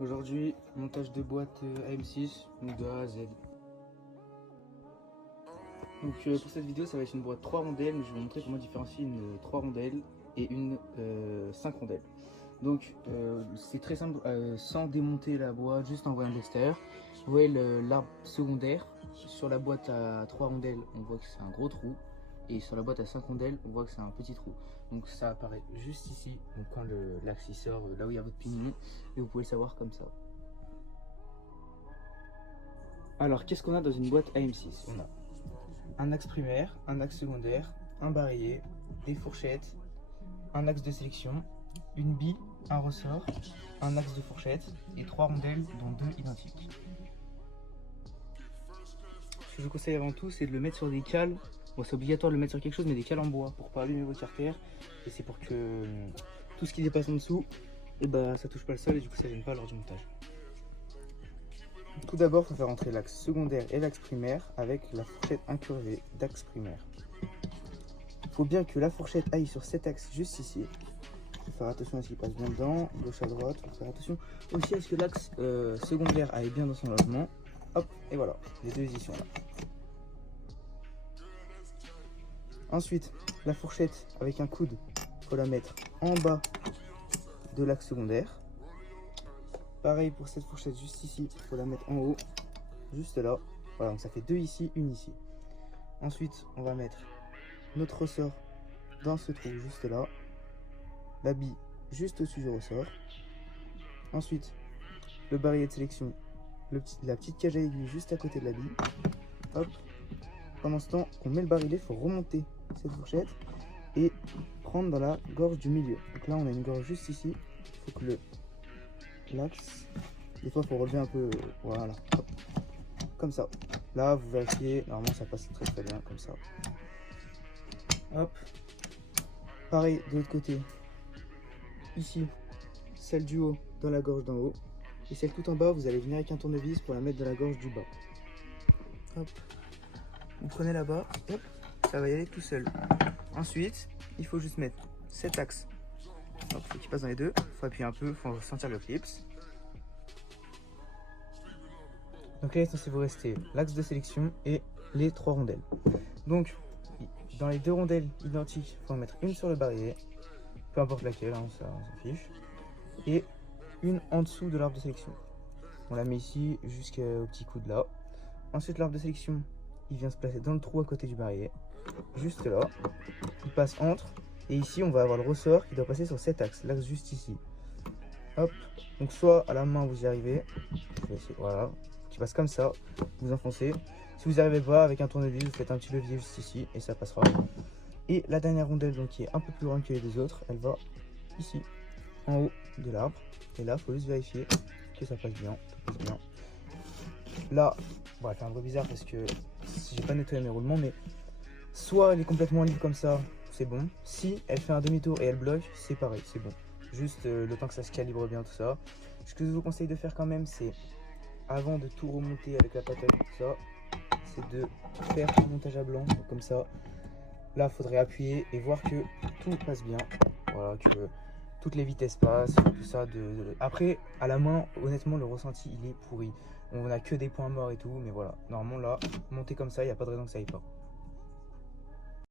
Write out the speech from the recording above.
Aujourd'hui, montage de boîte AM6, donc de A à Z. Donc pour cette vidéo, ça va être une boîte 3 rondelles. Je vais vous montrer comment différencier une 3 rondelles et une 5 rondelles. Donc c'est très simple, sans démonter la boîte, juste en voyant de l'extérieur. Vous voyez l'arbre secondaire. Sur la boîte à 3 rondelles, on voit que c'est un gros trou. Et sur la boîte à 5 rondelles, on voit que c'est un petit trou. Donc ça apparaît juste ici, donc quand l'axe il sort, là où il y a votre pignon. Et vous pouvez le savoir comme ça. Alors qu'est-ce qu'on a dans une boîte AM6? On a un axe primaire, un axe secondaire, un barillet, des fourchettes, un axe de sélection, une bille, un ressort, un axe de fourchette et 3 rondelles dont 2 identiques. Ce que je vous conseille avant tout, c'est de le mettre sur des cales. Bon, c'est obligatoire de le mettre sur quelque chose, mais des cales en bois pour pas abîmer votre artère. Et c'est pour que tout ce qui dépasse en dessous, et bah, ça touche pas le sol et du coup ça gêne pas lors du montage. Tout d'abord, il faut faire entrer l'axe secondaire et l'axe primaire avec la fourchette incurvée d'axe primaire. Il faut bien que la fourchette aille sur cet axe juste ici. Il faut faire attention à ce qu'il passe bien dedans, gauche à droite. Il faut faire attention aussi à ce que l'axe secondaire aille bien dans son logement. Hop, et voilà, les deux y sont là. Ensuite, la fourchette avec un coude, il faut la mettre en bas de l'axe secondaire. Pareil pour cette fourchette juste ici, il faut la mettre en haut, juste là. Voilà, donc ça fait deux ici, une ici. Ensuite, on va mettre notre ressort dans ce trou juste là. La bille juste au-dessus du ressort. Ensuite, le barillet de sélection, la petite cage à aiguille juste à côté de la bille. Hop. Pendant ce temps qu'on met le barillet, il faut remonter cette fourchette et prendre dans la gorge du milieu. Donc là, on a une gorge juste ici. Il faut que l'axe, des fois il faut relever un peu, voilà, hop. Comme ça. Là vous vérifiez, normalement ça passe très très bien comme ça. Hop. Pareil de l'autre côté, ici celle du haut dans la gorge d'en haut et celle tout en bas, vous allez venir avec un tournevis pour la mettre dans la gorge du bas. Hop. Vous prenez là-bas, hop, ça va y aller tout seul. Ensuite il faut juste mettre cet axe. Donc il faut qu'il passe dans les deux, il faut appuyer un peu, il faut sentir le clips. Donc là il est censé vous rester l'axe de sélection et les 3 rondelles. Donc dans les 2 rondelles identiques, il faut en mettre une sur le barillet, peu importe laquelle, hein, ça on s'en fiche. Et une en dessous de l'arbre de sélection. On la met ici jusqu'au petit coude là. Ensuite l'arbre de sélection, il vient se placer dans le trou à côté du barillet, juste là. Il passe entre. Et ici, on va avoir le ressort qui doit passer sur cet axe, l'axe juste ici. Hop. Donc, soit à la main, vous y arrivez. Voilà. Qui passe comme ça. Vous enfoncez. Si vous n'y arrivez pas, avec un tournevis, vous faites un petit levier juste ici et ça passera. Et la dernière rondelle, donc, qui est un peu plus grande que les deux autres, elle va ici, en haut de l'arbre. Et là, il faut juste vérifier que ça passe bien. Tout passe bien. Là, bon, elle fait un peu bizarre parce que j'ai pas nettoyé mes roulements, mais soit elle est complètement libre comme ça. C'est bon. Si elle fait un demi-tour et elle bloque, c'est pareil, c'est bon. Juste le temps que ça se calibre bien, tout ça. Ce que je vous conseille de faire quand même, c'est avant de tout remonter avec la patelle, tout ça, c'est de faire un montage à blanc, comme ça. Là, il faudrait appuyer et voir que tout passe bien. Voilà, que toutes les vitesses passent, tout ça. Après, à la main, honnêtement, le ressenti, il est pourri. On n'a que des points morts et tout, mais voilà. Normalement, là, monter comme ça, il n'y a pas de raison que ça aille pas.